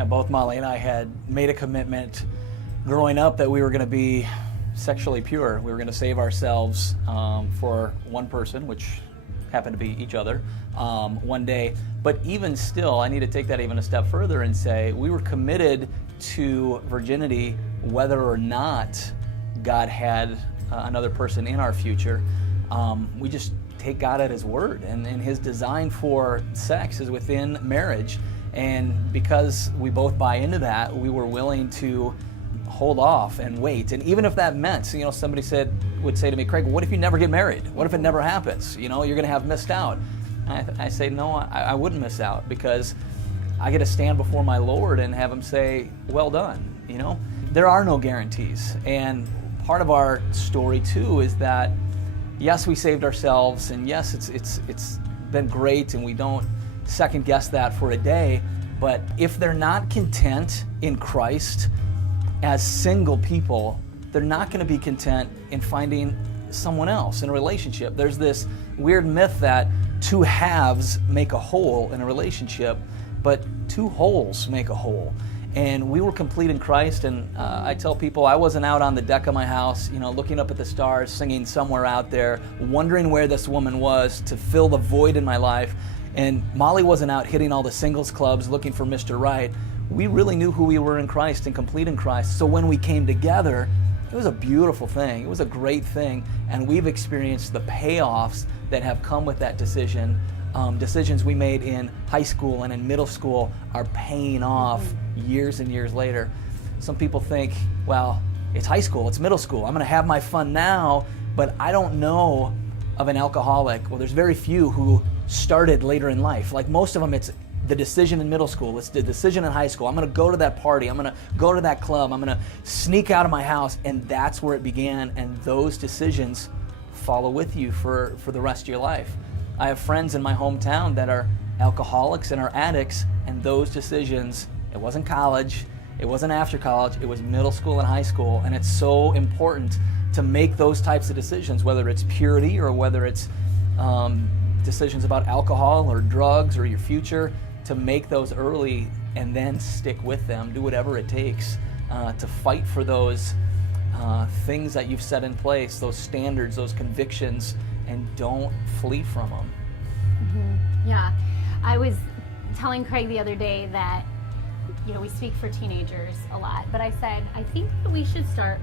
Yeah, both Molly and I had made a commitment growing up that we were going to be sexually pure. We were going to save ourselves for one person, which happened to be each other, one day. But even still, I need to take that even a step further and say we were committed to virginity whether or not God had another person in our future. We just take God at His word, and His design for sex is within marriage. And because we both buy into that, we were willing to hold off and wait. And even if that meant, somebody would say to me, Craig, what if you never get married? What if it never happens? You're going to have missed out. And I say, no, I wouldn't miss out, because I get to stand before my Lord and have Him say, well done. There are no guarantees. And part of our story too is that, yes, we saved ourselves, and yes, it's been great, and we don't second guess that for a day. But if they're not content in Christ as single people, they're not going to be content in finding someone else in a relationship. There's this weird myth that two halves make a whole in a relationship, but two wholes make a whole. And we were complete in Christ, and I tell people I wasn't out on the deck of my house, looking up at the stars, singing somewhere out there, wondering where this woman was to fill the void in my life. And Molly wasn't out hitting all the singles clubs looking for Mr. Right. We really knew who we were in Christ and complete in Christ. So when we came together, it was a beautiful thing. It was a great thing. And we've experienced the payoffs that have come with that decision. Decisions we made in high school and in middle school are paying off years and years later. Some people think, well, it's high school, it's middle school. I'm going to have my fun now, but I don't know of an alcoholic. Well, there's very few who started later in life. Like most of them, it's the decision in middle school. It's the decision in high school. I'm going to go to that party. I'm going to go to that club. I'm going to sneak out of my house. And that's where it began. And those decisions follow with you for the rest of your life. I have friends in my hometown that are alcoholics and are addicts. And those decisions, it wasn't college. It wasn't after college. It was middle school and high school. And it's so important to make those types of decisions, whether it's purity or whether it's decisions about alcohol or drugs or your future, to make those early and then stick with them. Do whatever it takes to fight for those things that you've set in place, those standards, those convictions, and don't flee from them. Mm-hmm. Yeah. I was telling Craig the other day that we speak for teenagers a lot, but I said, I think that we should start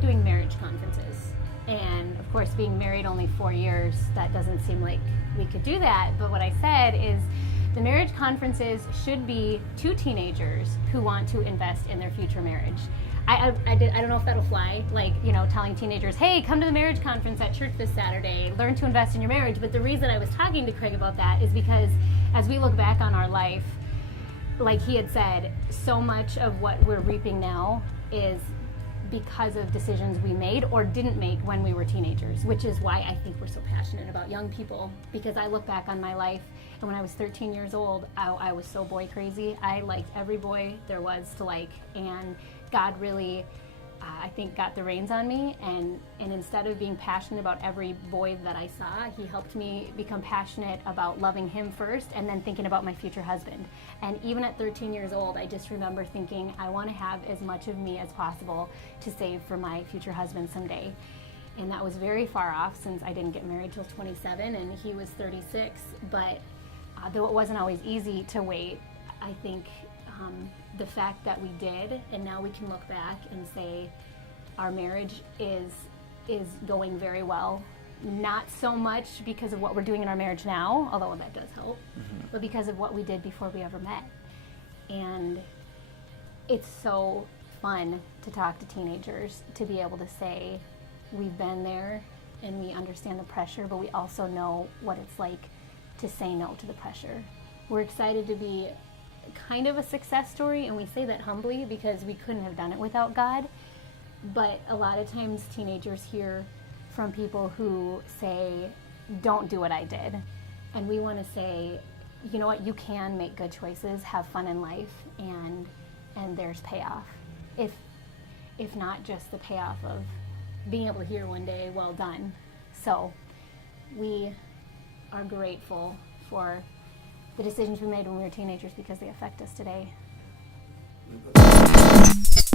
doing marriage conferences. And of course, being married only 4 years, that doesn't seem like we could do that. But what I said is the marriage conferences should be to teenagers who want to invest in their future marriage. I don't know if that'll fly, telling teenagers, hey, come to the marriage conference at church this Saturday, learn to invest in your marriage. But the reason I was talking to Craig about that is because as we look back on our life, like he had said, so much of what we're reaping now is because of decisions we made or didn't make when we were teenagers, which is why I think we're so passionate about young people. Because I look back on my life, and when I was 13 years old, I was so boy crazy. I liked every boy there was to like, and God really, I think, got the reins on me, and instead of being passionate about every boy that I saw, He helped me become passionate about loving Him first and then thinking about my future husband. And even at 13 years old, I just remember thinking, I want to have as much of me as possible to save for my future husband someday. And that was very far off, since I didn't get married till 27 and he was 36. But though it wasn't always easy to wait, I think the fact that we did, and now we can look back and say our marriage is going very well. Not so much because of what we're doing in our marriage now, although that does help, but because of what we did before we ever met. And it's so fun to talk to teenagers, to be able to say we've been there and we understand the pressure, but we also know what it's like to say no to the pressure. We're excited to be kind of a success story, and we say that humbly because we couldn't have done it without God. But a lot of times teenagers hear from people who say, don't do what I did. And we want to say, you know what, you can make good choices, have fun in life, and there's payoff. If not just the payoff of being able to hear one day, well done. So we are grateful for the decisions we made when we were teenagers because they affect us today. Let me put-